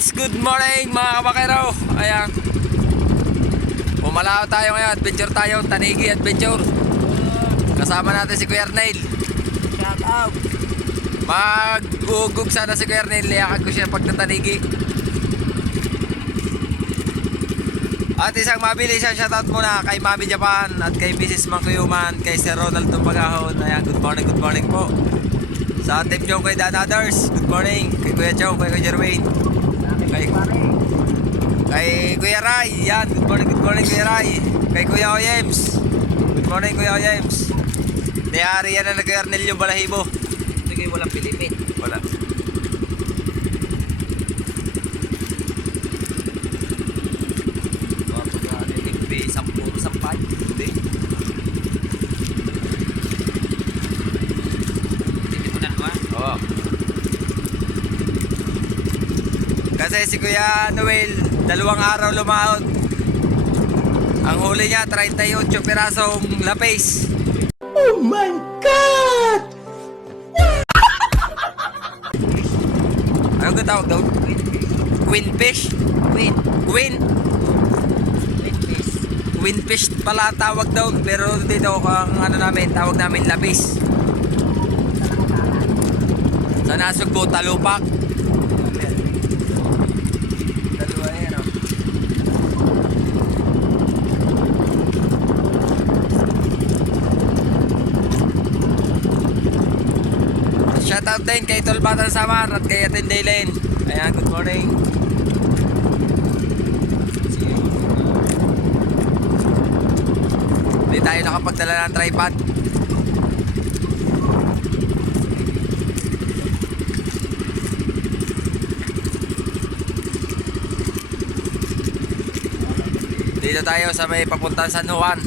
Good morning mga kabakero. Ayan, pumalaw tayo ngayon. Adventure tayo, Tanigi Adventure. Kasama natin si Kuya Arnel. Shout out. Mag-ugug sana si Kuya Arnel. Liyakan ko siya pagtatanigi. At isang mabilis siya shoutout muna kay Mami Japan at kay Mrs. Mangkuyuman, kay Sir Ronald Tumpagahon. Ayan, good morning po. Sa Team Jong, kay Dan Others, good morning. Kay Kuya Chong, kay Kuya Jerwin, kay Kuya Ray, yan, good morning Kuya Ray. Kay Kuya Oyems, good morning Kuya Oyems. Niyari yan na Kuya Arnel yung balahibo. Sige, walang Pilipin. Wala. Sampay. Hindi. Hindi mo na naman. Oo. Kasi si Kuya Noel, 2 araw lumaot. Ang huli niya, 38 pirasong lapis. Oh my God! Ano ka tawag daw? Queenfish? Win. Queenfish pala tawag daw. Pero dito ang ano namin, tawag namin lapis. Sa Nasugbo, Talupak. Dalawa yan, oh. Shoutout din kay Tolbatan Samar at kay Atin Daylen. Ayan, good morning. Hindi tayo nakapagdala ng tripod. Dito tayo sa may papuntang San Juan.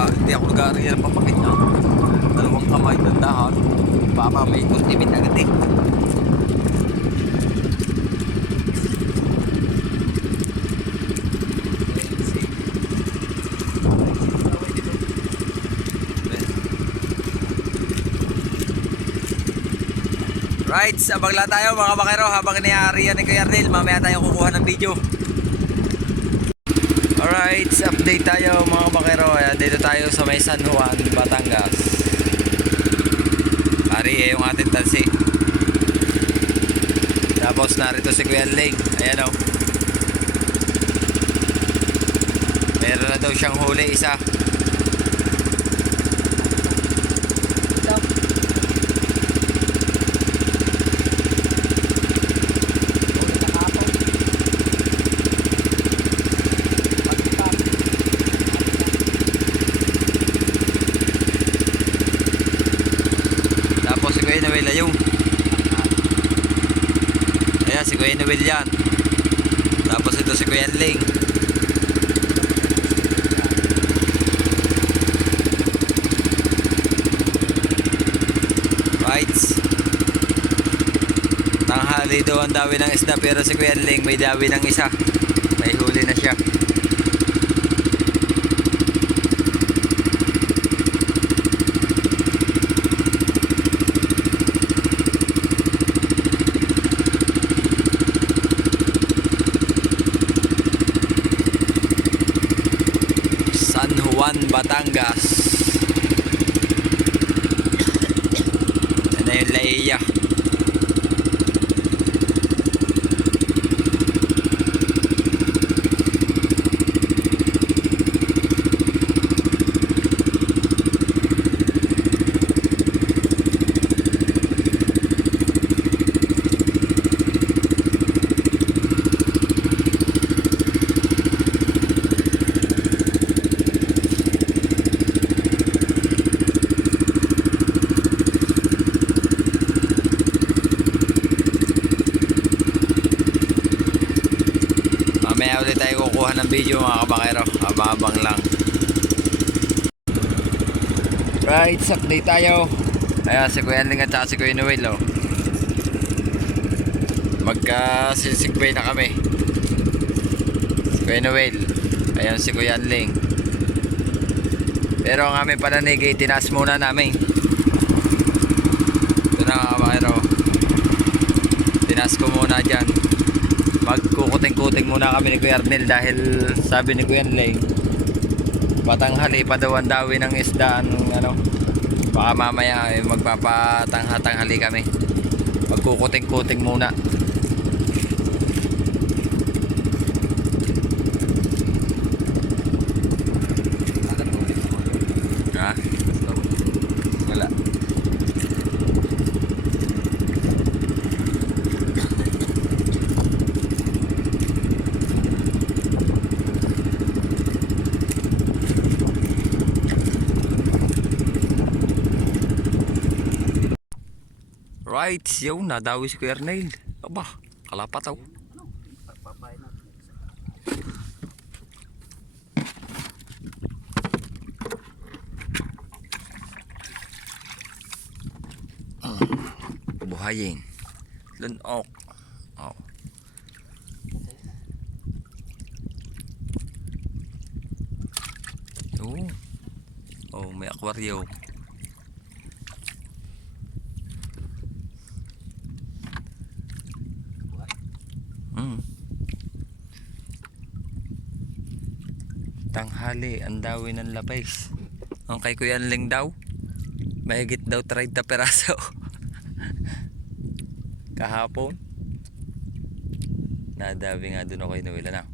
Hindi ako nag-aaral yan papakit niya. 2 kamay dandahan. Baka may ultimate agad eh. Right, abang lang tayo mga bakero habang niyaari yan ni Kuya Arnel. Mamaya tayo kukuha ng video. Alright, update tayo mga bakero. Ayan, dito tayo sa may San Juan, Batangas. Ari yung ating tansi. Tapos narito si Kuya Ling. Ayan o. Meron na daw siyang huli isa. Si Kuya Noel ayun. Ayan si Kuya Noel yan. Tapos ito si Kuya Ling. Right. Tanghali daw ang dawi ng isda, pero si Kuya Ling may dawi ng isa. May huli na siya. San Juan, Batangas. Yan na yung Laiya. Mamaya ulit tayo kukuha ng video mga kabakero. Abang-abang lang. Right, update tayo. Ayan, si Kuya Ling at saka si Kuya Noel, oh. Magka-sigbay na kami. Si Kuya Noel. Ayan si Kuya Ling. Pero ang aming pananig ay tinaas muna namin. Ito na nga, pero tinaas ko muna dyan. Magkukuting-kuting muna kami ni Kuya Arnel dahil sabi ni Kuya Ling, patanghali pa daw ang dawi ng isda, ano, baka mamaya magpapatangha-tanghali kami. Magkukuting-kuting muna. Ha? Wala. Right, yo, nadawi si Kuya Arnel. Aba, kalapataw. Buhayin. Lunok. Oh. Oh. Oh, may aquarium. Tanghali, ang dawi ng lapis. Ang kay Kuya Ling daw, mahigit daw 30 peraso. Kahapon nadawi nga doon ako inuwila na.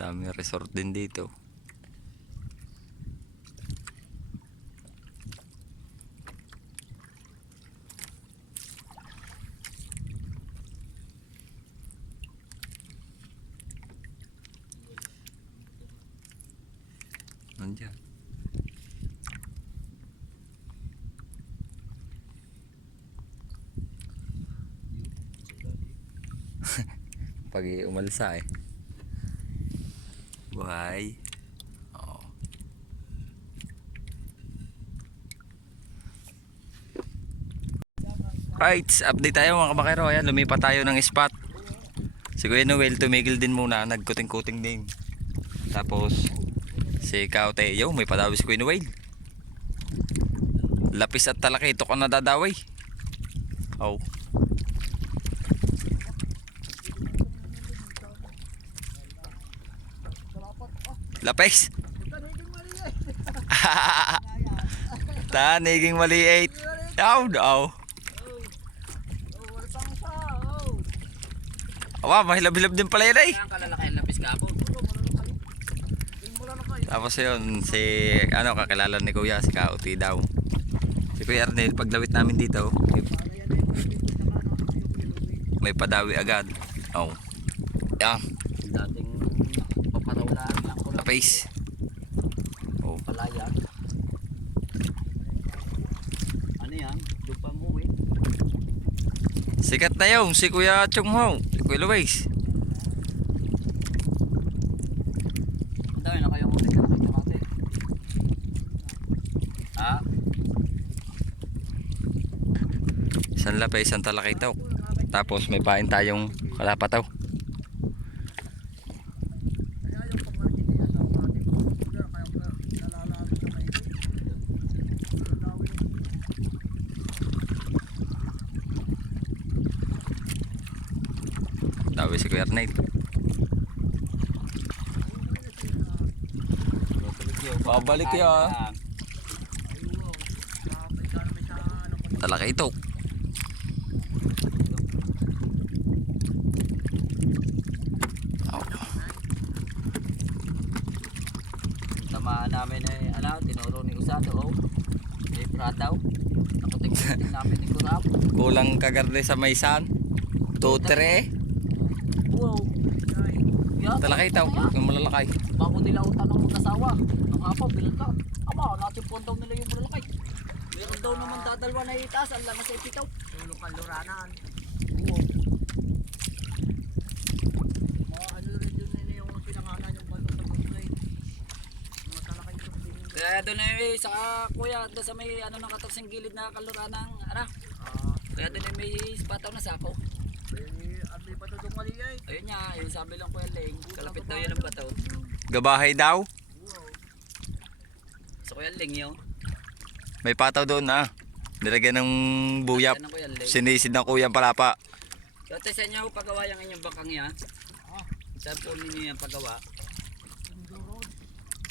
Dami resort din dito. Nandiyan. Pag umalsa eh. Buhay. Oh. Right, update tayo mga kabakero. Ayan, lumipat tayo ng spot. Si Kuya Noel tumigil din muna, nagkuting-kuting din. Tapos si Kaote, yo, may padawi si Kuya Noel. Lapis at talakitok ang nadadaway. Oh. Lapis. Taniging maliit. Yaw daw. Awa, mahilab-hilab din pala yun eh. Ang kalalaki ang lapis ka po. Tapos yun, si ano, kakilala ni Kuya, si Kauti daw. Si Kuya Arnel, paglawit namin dito, may padawi agad. Oh. Yan. Dating papatawlaan lang ko lang. Lapis. Oh. Palaya. Ano yan? Lupa mo eh. Sikat na yung si Kuya Chong Ho, si Kuya Luis. Ang dami na kayong ulit na nakita natin. Ha? Isang lapis, isang talakitaw. Tapos may pain tayong kalapataw. Dawi si Kuya Arnel. Babalik ya. Talakitaw. Tamaan namin eh, ano, tinuro ni Usado, oh. May Radaw. Nakuting namin ni Kurap. Kulang kagarde sa maisan. Tutre. Wow. Yeah, Talakay tao. Yung malalakay. bago nila utan ng mag-asawa. Ang hapa, bilang ka. Aba, natipon daw nila yung malalakay. Meron daw naman dadalwa na itaas. Ang lang sa ipitaw. Tulong kaluranan. Oo. Ano rin doon nila yung pinangalan yung balong sa mga matalakay ito. Kaya doon na sa kuya, doon sa may ano ng katasing gilid na kaluranan. Ano? Kaya doon na may pataw na sako. Abi pa to mali ay. Ayun niya, yung sabi lang Kuya Ling, kalapit daw yan ang bato. Gabahay daw. Sa Kuya Ling yun. May pataw doon na. Nilagyan ng buyap. Yan ang Kuya Ling. Sinisid ng kuyang palapa. Dati sa inyo pagawa yung inyong bakang yan. Saan po ninyo yung pagawa?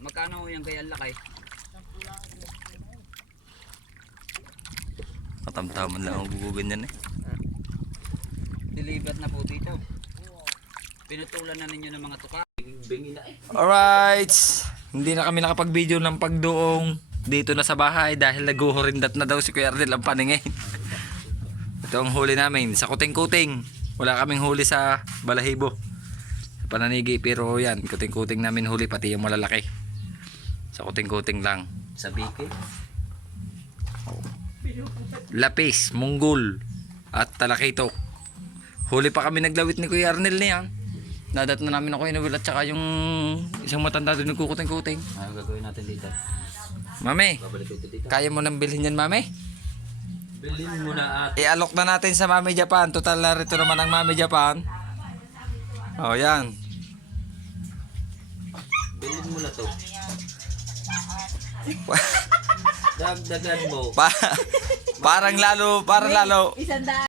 Magkano yung kaya lakay? Katamtaman lang ang gugugan yan eh. Delivered na po dito. Pinutulan na ninyo ng mga tuka. Bingi na eh. Alright. Hindi na kami nakapag-video ng pagdoong dito na sa bahay dahil naguhurindat na daw si Kuya Ardel ang paningin. Ito ang huli namin sa kuting-kuting. Wala kaming huli sa balahibo. Sa pananigi pero yan, kuting-kuting namin huli pati yung malalaki. Sa kuting-kuting lang. Sa biki. Lapis, munggol at talakitok. Huli pa kami naglawit ni Kuya Arnel niyan. Nadat na namin ako inawil at saka yung isang matanda doon nagkukuting-kuting. Ano gagawin natin dito? Mami, Babalik ito dito. kaya mo nang bilhin yan, Mami? Bilhin mo na at I-alok na natin sa Mami Japan. Total na rito naman ang Mami Japan. O, yan. bilhin mo na to. Dagdagan mo. Parang lalo.